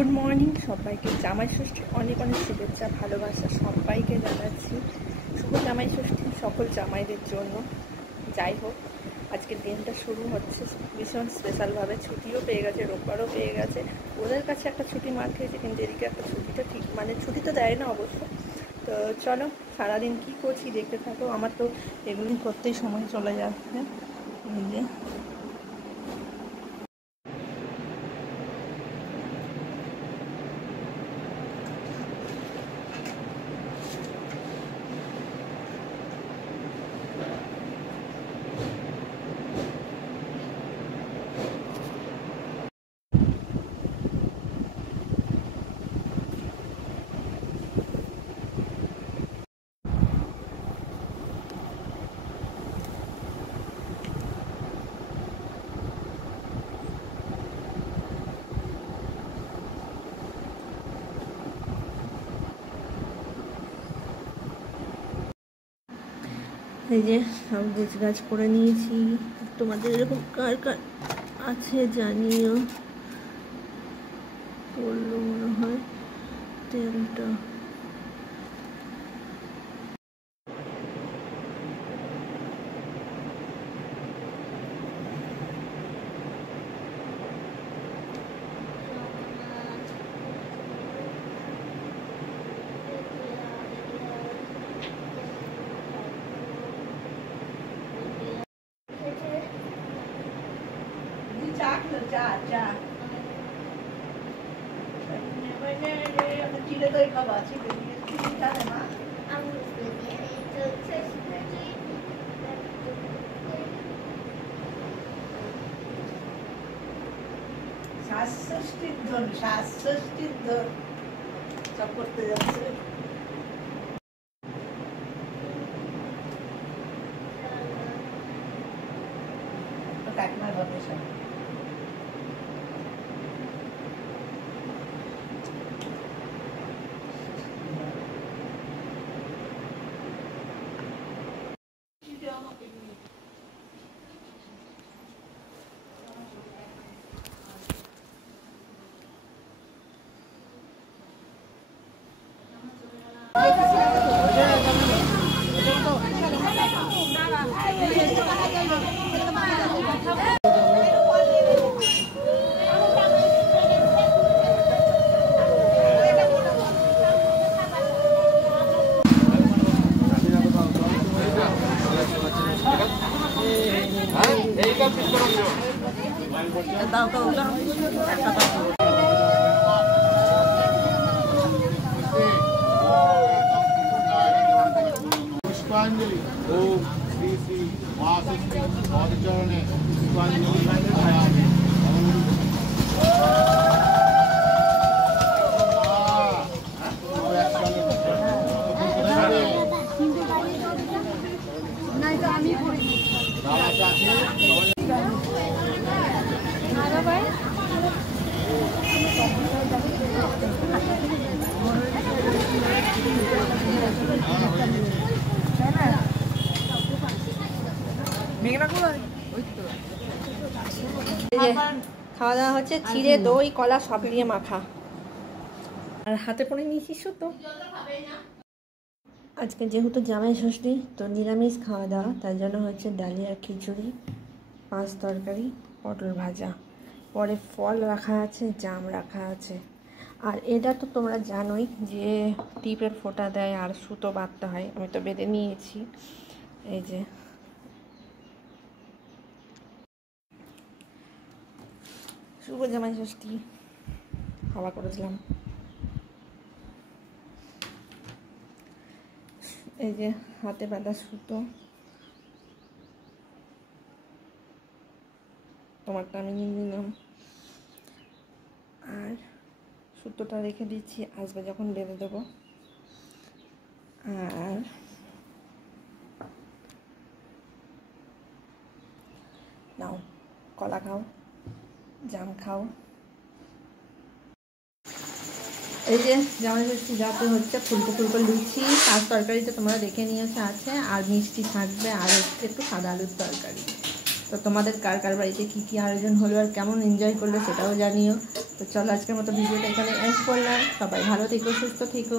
Good morning সবাইকে। জামাই ষষ্ঠীর অনেক অনেক শুভেচ্ছা ভালোবাসা সবাইকে জানাচ্ছি। শুভ জামাই ষষ্ঠী সকল জামাইদের জন্য। যাই হোক, আজকের দিনটা শুরু হচ্ছে ভীষণ স্পেশালভাবে। ছুটিও পেয়ে গেছে, রোববারও পেয়ে গেছে। ওদের কাছে একটা ছুটি মার খেয়েছে, কিন্তু এদিকে একটা ছুটিটা ঠিক মানে ছুটি তো দেয় না অবশ্য। তো চলো সারাদিন কী করছি দেখতে থাকো। আমার তো এগুলি করতেই সময় চলে যাচ্ছে। এই যে এই যে সব গোছগাছ করে নিয়েছি। তোমাদের এরকম কার কার আছে জানিও। পড়লো মনে হয় তেলটা। শাস্তির ধন সব করতে যাচ্ছে। কাকিমার ঘরে সব पुष्पांजलि ओम श्री श्री महाषष्ठी पादचरणे पुष्पांजलि प्रयामि। খাওয়া দাওয়া হচ্ছে চিড়ে দই কলা সব দিয়ে মাখা। আর হাতে পরে নিয়েছিস তো। আজকে যেহেতু জামাই ষষ্ঠী তো নিরামিষ খাওয়া দাওয়া, তাই জন্য হচ্ছে ডালিয়া খিচুড়ি, পাঁচ তরকারি, পটল ভাজা, পরে ফল রাখা আছে, জাম রাখা আছে। আর এটা তো তোমরা জানোই যে টিপের ফোঁটা দেয় আর সুতো বাঁধতে হয়, আমি তো বেঁধে নিয়েছি। এই যে শুভ জামাই ষষ্ঠী হাওয়া করেছিলাম। এই যে হাতে বাঁধা সুতো, তোমারটা আমি নিয়ে নিলাম। আর সুতোটা রেখে দিচ্ছি, আসবে যখন বেঁধে দেবো। আর নাও কলা খাও, জাম খাও। এই যে জামাই ষষ্ঠী যাতে হচ্ছে ফুলকো ফুলকো লুচি, পাঁচ তরকারি তো তোমরা দেখে নিয়েছো আছে, আর মিষ্টি থাকবে, আর হচ্ছে একটু সাদা আলুর তরকারি। তো তোমাদের কার কার বাড়িতে কী কী আয়োজন হলো আর কেমন এনজয় করলো সেটাও জানিও। তো চলো আজকের মতো ভিডিওটা এখানে এন্ড করলাম। সবাই ভালো থেকো, সুস্থ থেকো।